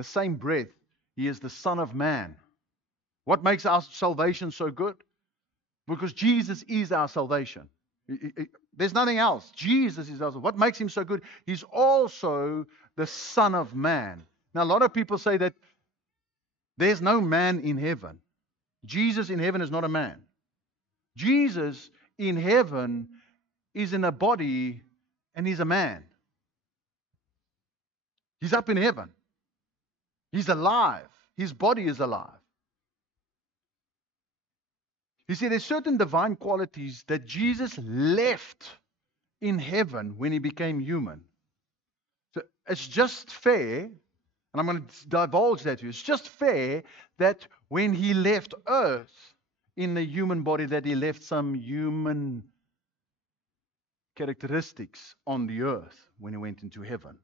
the same breath, he is the Son of Man. What makes our salvation so good? Because Jesus is our salvation. There's nothing else. Jesus is our salvation. What makes him so good? He's also the Son of Man. Now, a lot of people say that there's no man in heaven. Jesus in heaven is not a man. Jesus in heaven is in a body and he's a man. He's up in heaven. He's alive. His body is alive. You see, there's certain divine qualities that Jesus left in heaven when he became human. So it's just fair, and I'm going to divulge that to you. It's just fair that when he left earth in the human body, that he left some human characteristics on the earth when he went into heaven.